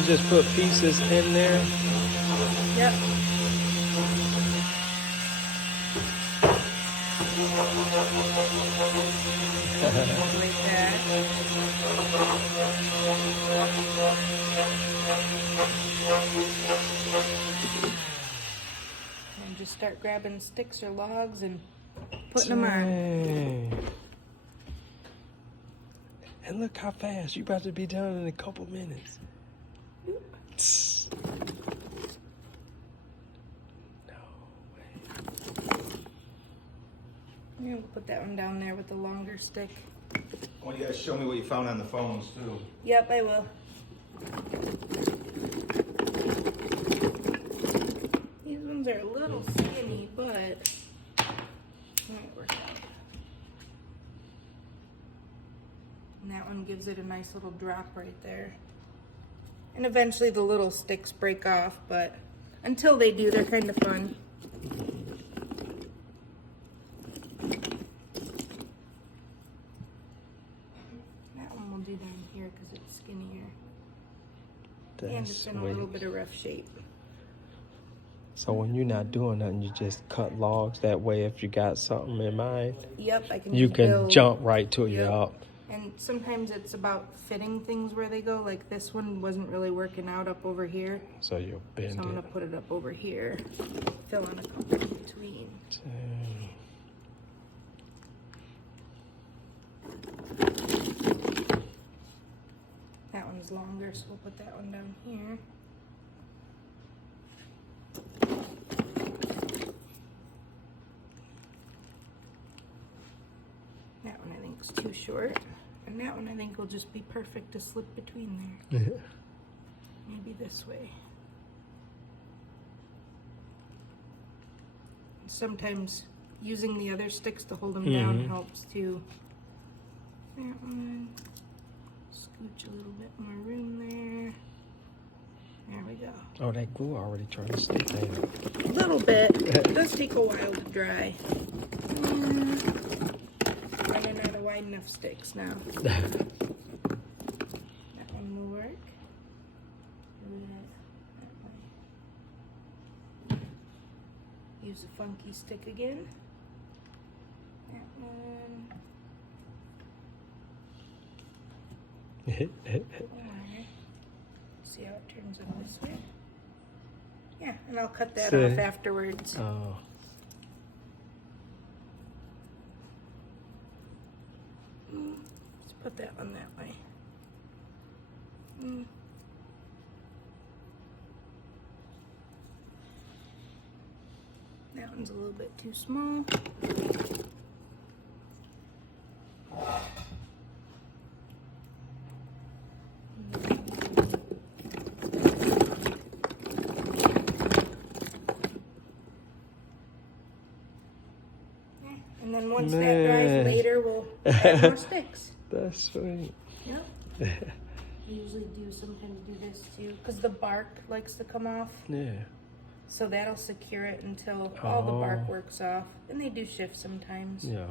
and just put pieces in there. Yep. Like that. And just start grabbing sticks or logs and putting them on. And look how fast you're about to be done in a couple minutes. No way. Yeah, we'll put that one down there with the longer stick. Oh, you guys show me what you found on the phones too. Yep, I will. These ones are a little skinny, but might work out. And that one gives it a nice little drop right there. And eventually the little sticks break off, but until they do, they're kind of fun. That one we'll do down here because it's skinnier. And it's in a little bit of rough shape. So when you're not doing nothing, you just cut logs. That way, if you got something in mind, Yep, I can. you just can build. jump right to it. Yep. Yup. And sometimes it's about fitting things where they go. Like this one wasn't really working out up over here. So you'll bend So I'm gonna it. put it up over here. Fill in a couple in between. That one's longer, so we'll put that one down here. That one I think is too short. And that one I think will just be perfect to slip between there. Maybe this way. Sometimes using the other sticks to hold them down helps too. That one. Scooch a little bit more room there. There we go. Oh, that glue already trying to stick there. A little bit. It does take a while to dry. Running out of wide enough sticks now. That one will work. Do that way. Use a funky stick again. That one. See how it turns out this way? Yeah, and I'll cut that off afterwards. Oh. Let's put that one that way. That one's a little bit too small. And then once that dries later, we'll add more sticks. That's sweet. Yep. I usually sometimes do this too, because the bark likes to come off. Yeah. So that'll secure it until all the bark works off. And they do shift sometimes. Yeah.